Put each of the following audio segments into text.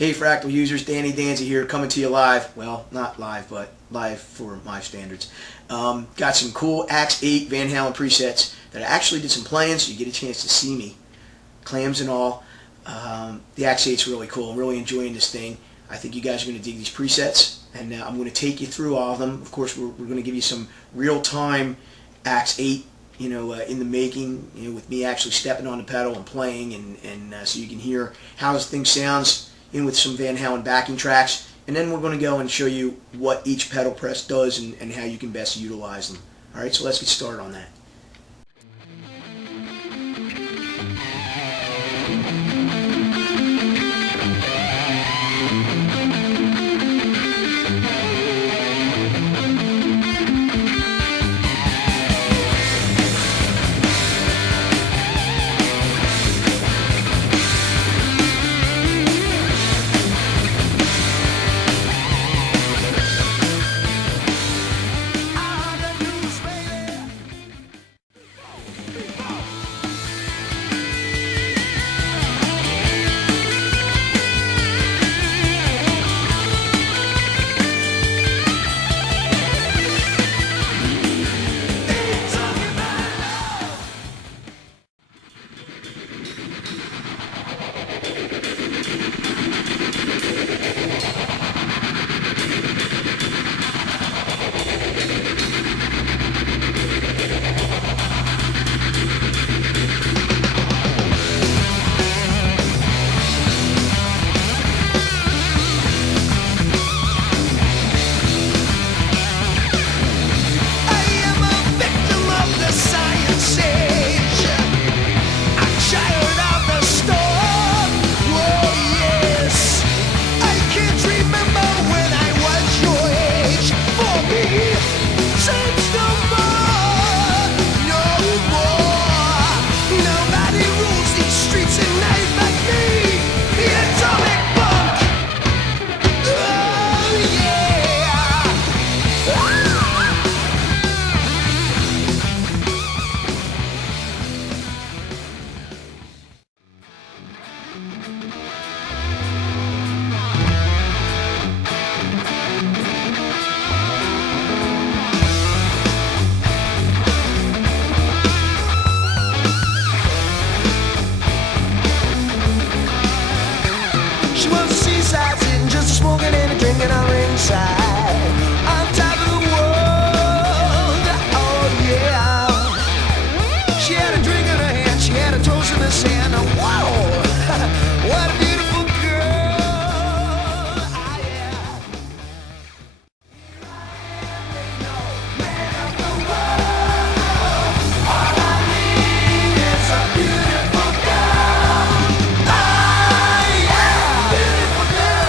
Hey Fractal users, Danny Danzy here, coming to you live. Well, not live, but live for my standards. Got some cool AX8 Van Halen presets that I actually did some playing, so you get a chance to see me, clams and all. The AX8's really cool. I'm really enjoying this thing. I think you guys are going to dig these presets, and I'm going to take you through all of them. Of course, we're going to give you some real-time AX8, in the making, with me actually stepping on the pedal and playing, and so you can hear how this thing sounds with some Van Halen backing tracks. And then we're going to go and show you what each pedal press does and how you can best utilize them. Alright, so let's get started on that. Smoking and drinking on ringside, on top of the world, oh yeah. She had a drink in her hand, she had a toast in her sand, whoa, what a beautiful girl, ah, yeah. Man of the world, all I need is a beautiful girl, ah yeah, beautiful girl.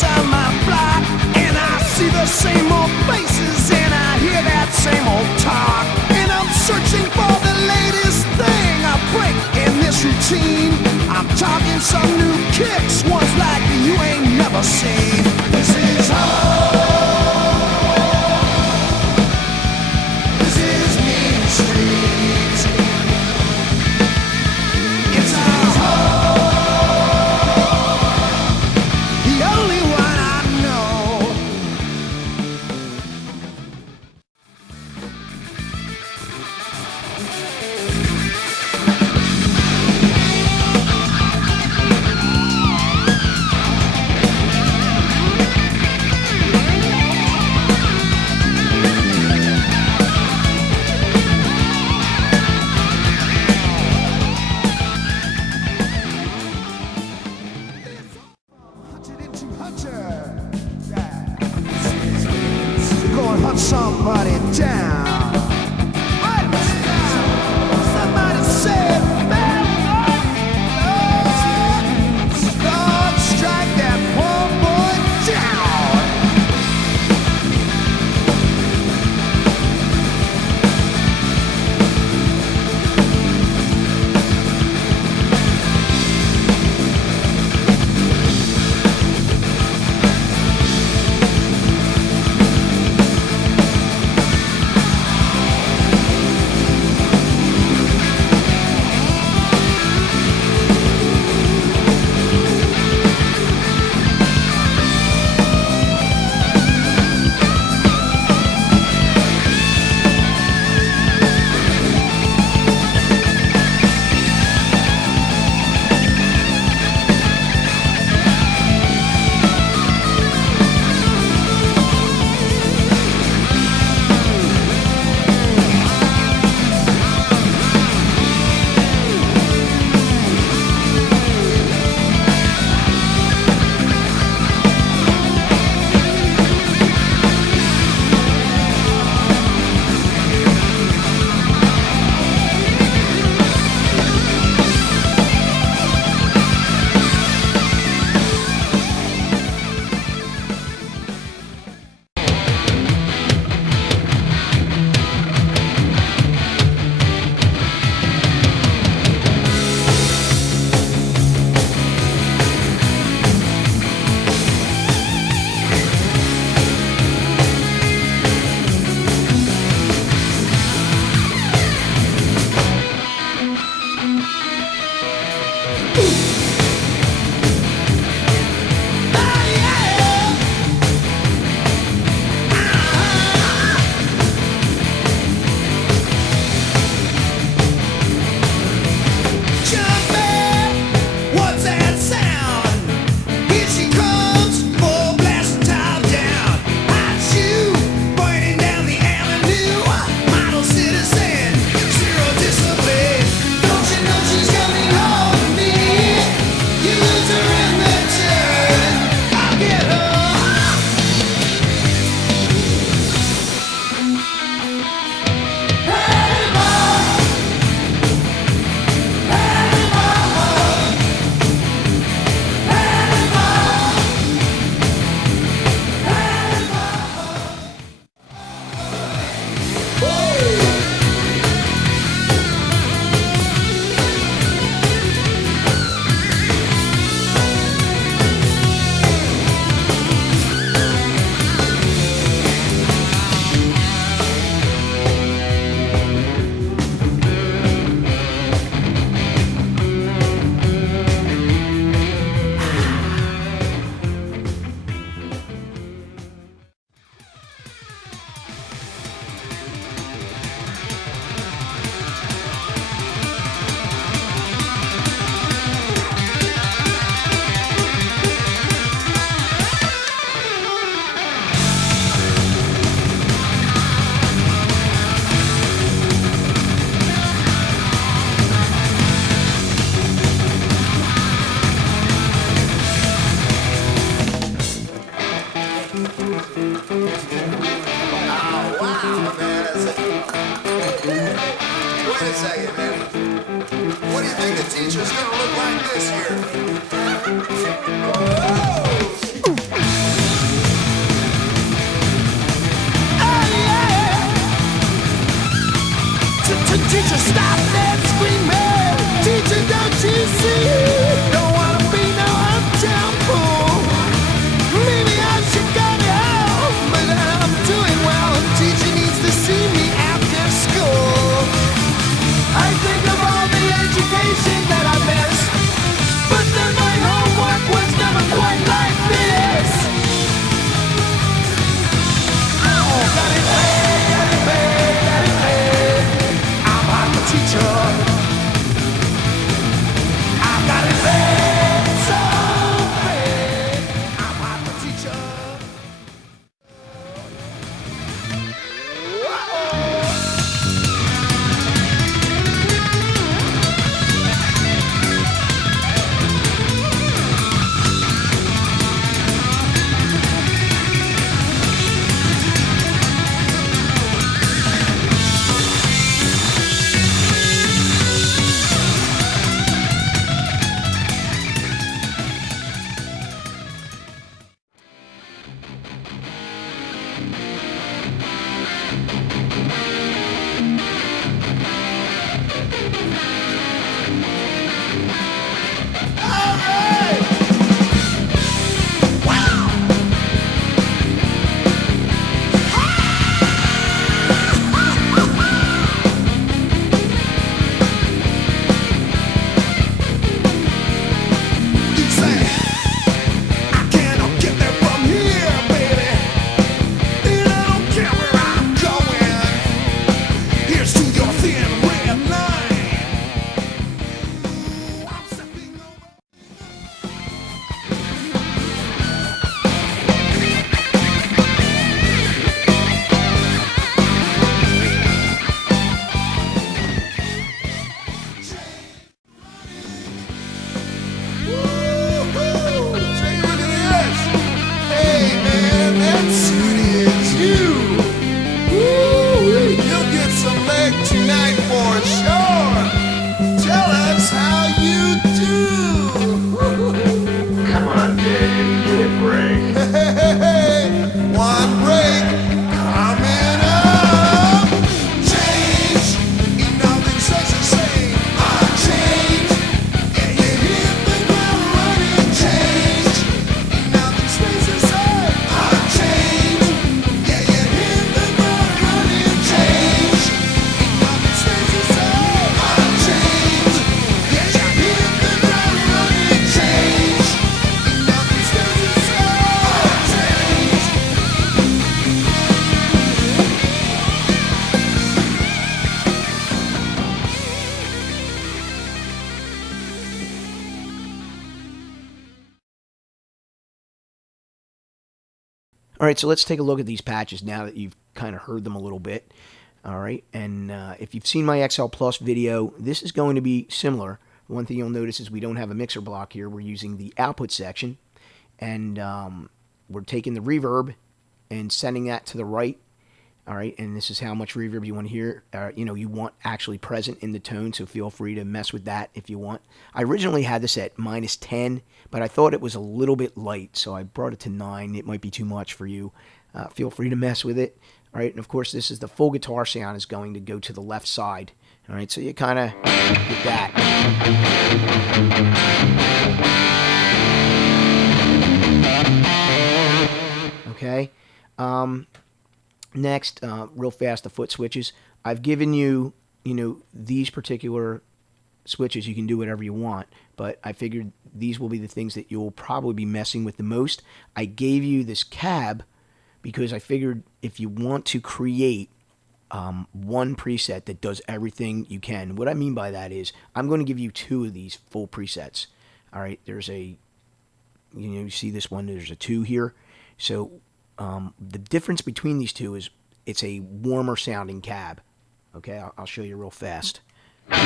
On my block, and I see the same old faces, and I hear that same old talk, and I'm searching for the latest thing, a break in this routine. I'm talking some new kicks, ones like you ain't never seen. This is home, this is Main Street. baby. What do you think the teacher's gonna look like this year? Teacher, stop that screaming. Teacher, don't you see? Don't wanna be no uptown fool. Maybe I should go to hell, but I'm doing well. Teacher needs to see me after school. I think of all the education that I missed, but then my homework was never quite like this. Oh, got it bad, got it bad, got it bad. I'm the teacher. I got it bad, so bad. I'm the teacher. All right, so let's take a look at these patches now that you've kind of heard them a little bit. All right, and if you've seen my XL Plus video, this is going to be similar. One thing you'll notice is we don't have a mixer block here. We're using the output section, and we're taking the reverb and sending that to the right. All right, and this is how much reverb you want to hear. You want actually present in the tone, so feel free to mess with that if you want. I originally had this at -10, but I thought it was a little bit light, so I brought it to 9. It might be too much for you. Feel free to mess with it. All right, and of course, this is the full guitar sound is going to go to the left side. All right, so you kind of get that. Okay. Next, real fast, the foot switches. I've given you, these particular switches. You can do whatever you want, but I figured these will be the things that you'll probably be messing with the most. I gave you this cab because I figured if you want to create one preset that does everything you can. What I mean by that is I'm going to give you 2 of these full presets. All right, there's a, you see this one, there's a 2 here. So the difference between these 2 is it's a warmer sounding cab. Okay, I'll show you real fast. All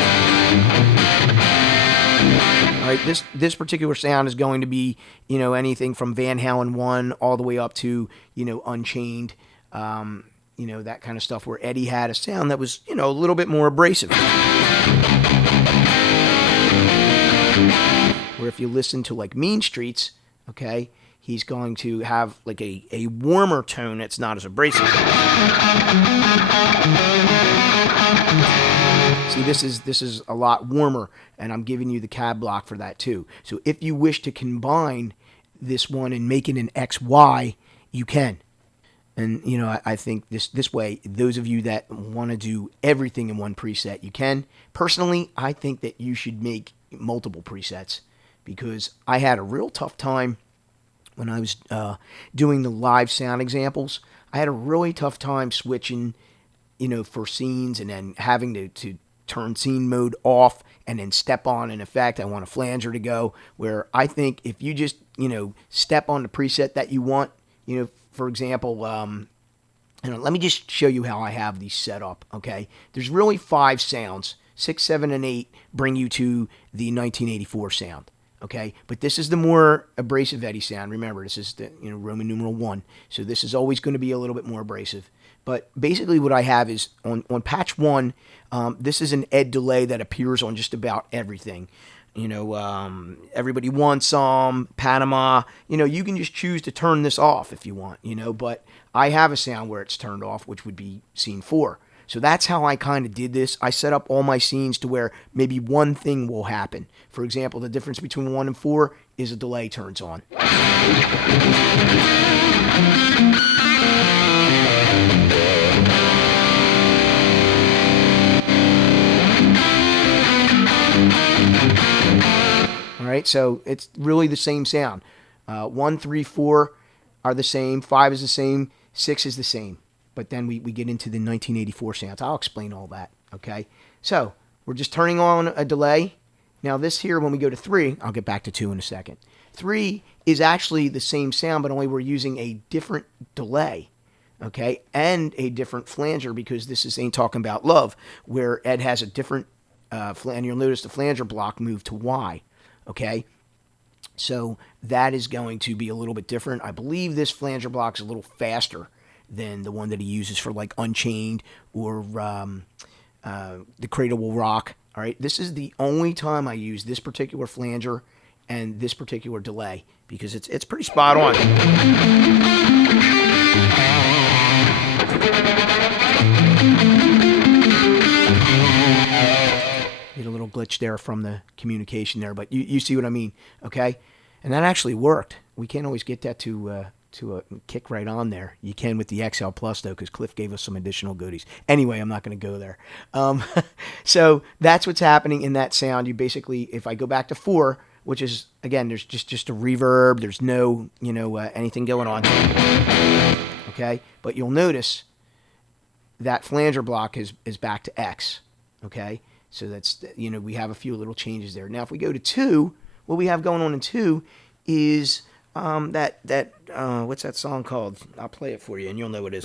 right, this particular sound is going to be, anything from Van Halen 1 all the way up to, Unchained, that kind of stuff, where Eddie had a sound that was, a little bit more abrasive. if you listen to like Mean Streets, okay, he's going to have like a warmer tone that's not as abrasive. See, this is a lot warmer, and I'm giving you the cab block for that too. So if you wish to combine this one and make it an XY, you can. And, you know, I think this way, those of you that want to do everything in one preset, you can. Personally, I think that you should make multiple presets, because I had a real tough time when I was doing the live sound examples. I had a really tough time switching, you know, for scenes, and then having to turn scene mode off and then step on an effect. I want a flanger to go, where I think if you just, you know, step on the preset that you want, you know, for example, let me just show you how I have these set up, okay? There's really 5 sounds. 6, 7, and 8 bring you to the 1984 sound, okay? But this is the more abrasive Eddie sound. Remember, this is the, you know, Roman numeral 1. So this is always going to be a little bit more abrasive. But basically what I have is on patch 1, this is an Ed delay that appears on just about everything. You know, Everybody Wants Some, Panama. You know, you can just choose to turn this off if you want, you know, but I have a sound where it's turned off, which would be scene 4. So that's how I kind of did this. I set up all my scenes to where maybe one thing will happen. For example, the difference between 1 and 4 is a delay turns on. All right, so it's really the same sound. 1, 3, 4 are the same. 5 is the same. 6 is the same. But then we get into the 1984 sounds. I'll explain all that, okay? So we're just turning on a delay. Now this here, when we go to 3, I'll get back to 2 in a second. 3 is actually the same sound, but only we're using a different delay, okay? And a different flanger, because this is Ain't Talking About Love, where Ed has a different and you'll notice the flanger block moved to Y. Okay, so that is going to be a little bit different. I believe this flanger block is a little faster than the one that he uses for like Unchained or The Cradle Will Rock. All right, this is the only time I use this particular flanger and this particular delay, because it's pretty spot on. Get a little glitch there from the communication there, but you see what I mean, okay? And that actually worked. We can't always get that to kick right on there. You can with the XL Plus, though, because Cliff gave us some additional goodies. Anyway, I'm not going to go there. So that's what's happening in that sound. You basically, if I go back to 4, which is, again, there's just a reverb. There's no, you know, anything going on. Okay? But you'll notice that flanger block is back to X, okay? So that's, you know, we have a few little changes there. Now, if we go to 2, what we have going on in 2 is what's that song called? I'll play it for you, and you'll know what it is.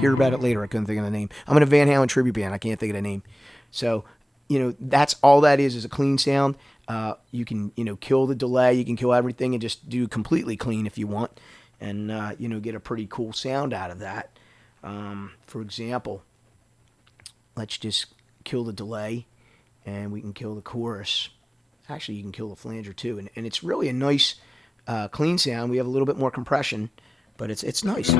Hear about it later. I couldn't think of the name. I'm in a Van Halen tribute band. I can't think of the name. So, you know, that's all that is a clean sound. You can, you know, kill the delay. You can kill everything and just do completely clean if you want, and, you know, get a pretty cool sound out of that. For example, let's just kill the delay, and we can kill the chorus. Actually, you can kill the flanger too, and it's really a nice clean sound. We have a little bit more compression, but it's nice.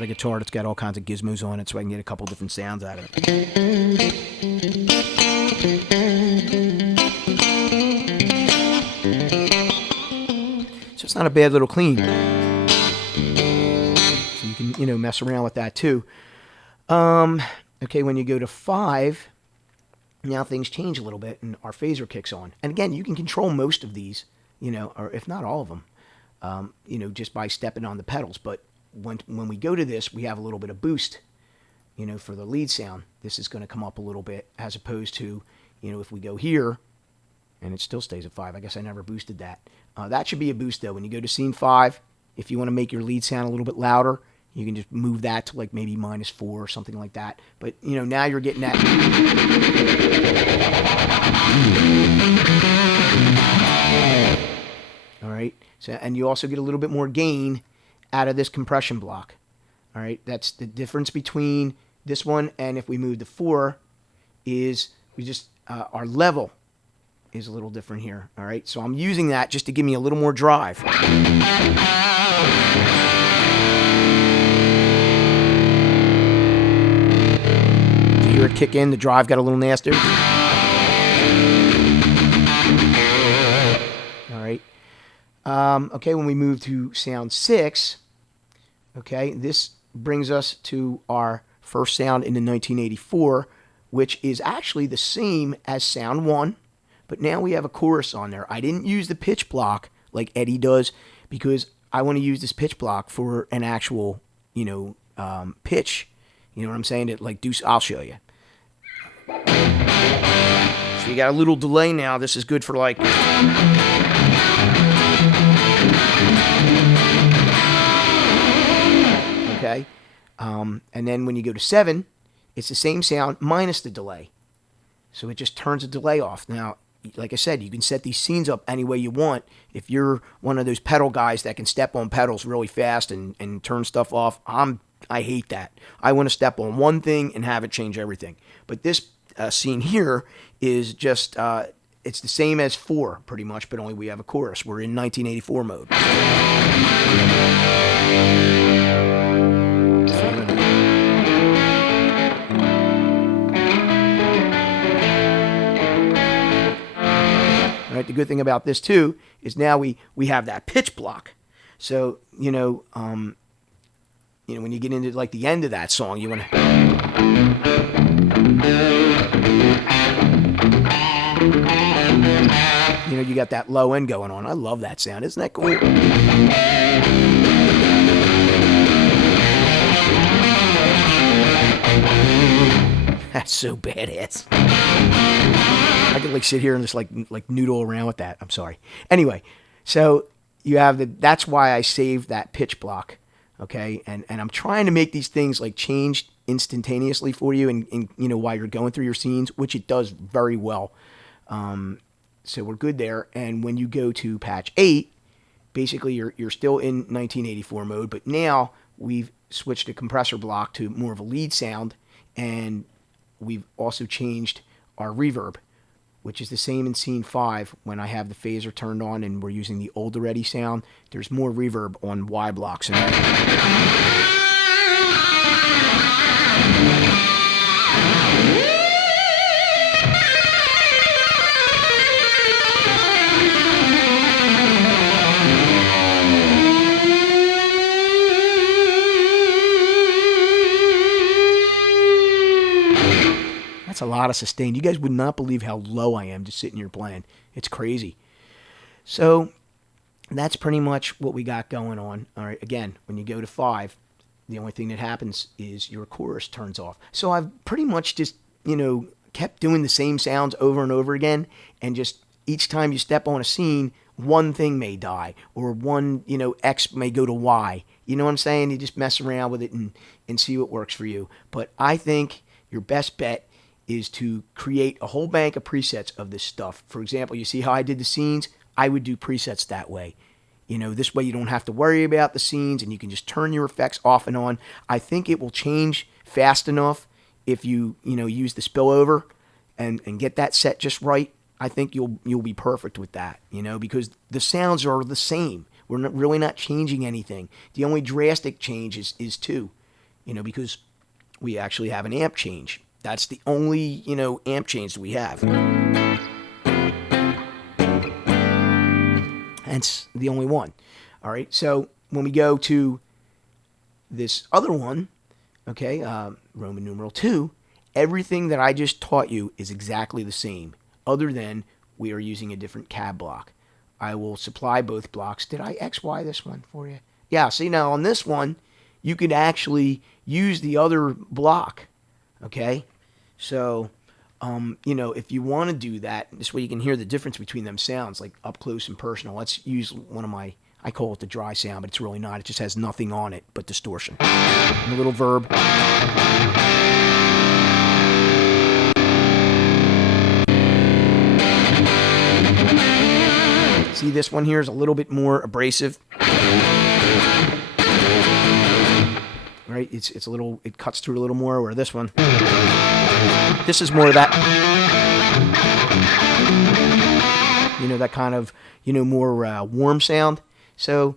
A guitar that's got all kinds of gizmos on it, so I can get a couple different sounds out of it. So it's not a bad little clean. So you can, you know, mess around with that too. Okay, when you go to 5, now things change a little bit, and our phaser kicks on. And again, you can control most of these, you know, or if not all of them, you know, just by stepping on the pedals. But when we go to this, we have a little bit of boost, you know, for the lead sound. This is going to come up a little bit, as opposed to, you know, if we go here, and it still stays at 5. I guess I never boosted that. That should be a boost, though. When you go to scene 5, If you want to make your lead sound a little bit louder, you can just move that to like maybe -4 or something like that. But, you know, now you're getting that. All right. So, and you also get a little bit more gain out of this compression block. All right. That's the difference between this one and if we move to 4 is we just, our level is a little different here. All right. So I'm using that just to give me a little more drive. Hear it kick in, the drive got a little nastier. All right. Okay, when we move to sound 6, okay, this brings us to our first sound in the 1984, which is actually the same as sound 1, but now we have a chorus on there. I didn't use the pitch block like Eddie does because I want to use this pitch block for an actual, you know, pitch. You know what I'm saying? Like Deuce, I'll show you. So you got a little delay now. This is good for like. Okay. And then when you go to 7, it's the same sound minus the delay. So it just turns the delay off. Now, like I said, you can set these scenes up any way you want. If you're one of those pedal guys that can step on pedals really fast and turn stuff off, I hate that. I want to step on one thing and have it change everything. But this scene here is just, it's the same as 4 pretty much, but only we have a chorus. We're in 1984 mode. All right, the good thing about this too is now we have that pitch block. So, you know, when you get into like the end of that song, you want to. You know, you got that low end going on. I love that sound. Isn't that cool? That's so badass. I could like sit here and just like noodle around with that. I'm sorry. Anyway, so you have that's why I saved that pitch block. Okay, and I'm trying to make these things like change instantaneously for you, and you know, while you're going through your scenes, which it does very well. So we're good there. And when you go to patch 8, basically you're still in 1984 mode, but now we've switched the compressor block to more of a lead sound, and we've also changed our reverb, which is the same in scene 5 when I have the phaser turned on and we're using the older Eddie sound. There's more reverb on Y blocks. That's a lot of sustain. You guys would not believe how low I am just sitting here playing. It's crazy. So that's pretty much what we got going on. All right. Again, when you go to 5, the only thing that happens is your chorus turns off. So I've pretty much just, you know, kept doing the same sounds over and over again. And just each time you step on a scene, one thing may die or one, you know, X may go to Y. You know what I'm saying? You just mess around with it and see what works for you. But I think your best bet is to create a whole bank of presets of this stuff. For example, you see how I did the scenes? I would do presets that way. You know, this way you don't have to worry about the scenes and you can just turn your effects off and on. I think it will change fast enough if you use the spillover and get that set just right. I think you'll be perfect with that, you know, because the sounds are the same. We're really not changing anything. The only drastic change is 2, you know, because we actually have an amp change. That's the only, you know, amp change that we have. Hence the only one. All right. So when we go to this other one, okay, Roman numeral 2, everything that I just taught you is exactly the same, other than we are using a different cab block. I will supply both blocks. Did I XY this one for you? Yeah. See, now on this one, you could actually use the other block. Okay, so, you know, if you want to do that, this way you can hear the difference between them sounds, like up close and personal. Let's use one of my I call it the dry sound, but it's really not. It just has nothing on it but distortion. And a little verb. See, this one here is a little bit more abrasive. Right? It's a little, it cuts through a little more, where this one, this is more of that, that kind of, more warm sound. So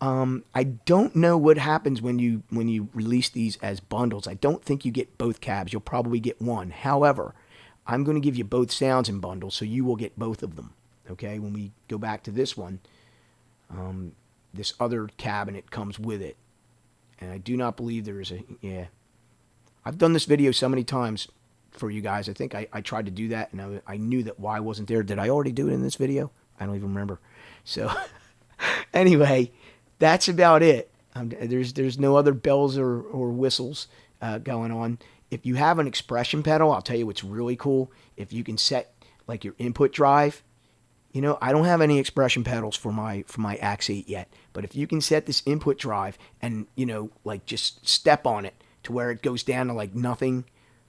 I don't know what happens when you release these as bundles. I don't think you get both cabs. You'll probably get one. However, I'm going to give you both sounds in bundles, so you will get both of them. Okay, when we go back to this one, this other cabinet comes with it. And I do not believe there is a, I've done this video so many times for you guys. I think I tried to do that, and I knew that Y wasn't there. Did I already do it in this video? I don't even remember. So, anyway, that's about it. There's no other bells or whistles going on. If you have an expression pedal, I'll tell you what's really cool. If you can set, like, your input drive. I don't have any expression pedals for my AX8 yet, but if you can set this input drive and, like, just step on it to where it goes down to, like, nothing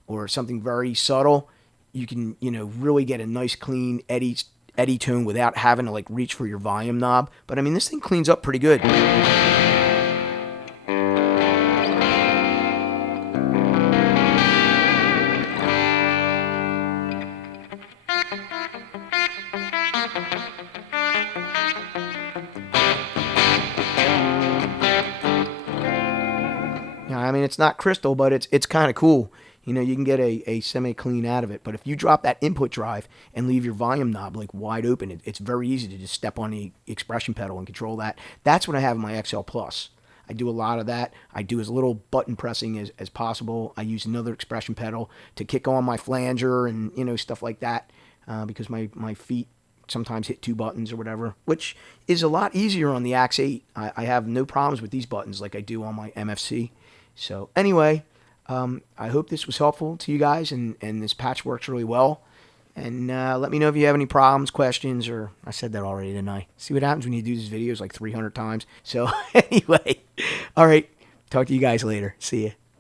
or something very subtle, you can, really get a nice clean eddy tone without having to, like, reach for your volume knob. But I mean, this thing cleans up pretty good. I mean, it's not crystal, but it's kind of cool. You can get a semi-clean out of it. But if you drop that input drive and leave your volume knob, like, wide open, it's very easy to just step on the expression pedal and control that. That's what I have in my XL Plus. I do a lot of that. I do as little button pressing as possible. I use another expression pedal to kick on my flanger and, stuff like that, because my feet sometimes hit 2 buttons or whatever, which is a lot easier on the AX8. I have no problems with these buttons like I do on my MFC. So anyway, I hope this was helpful to you guys, and this patch works really well. And let me know if you have any problems, questions, or I said that already, didn't I? See what happens when you do these videos like 300 times. So anyway, all right, talk to you guys later. See ya.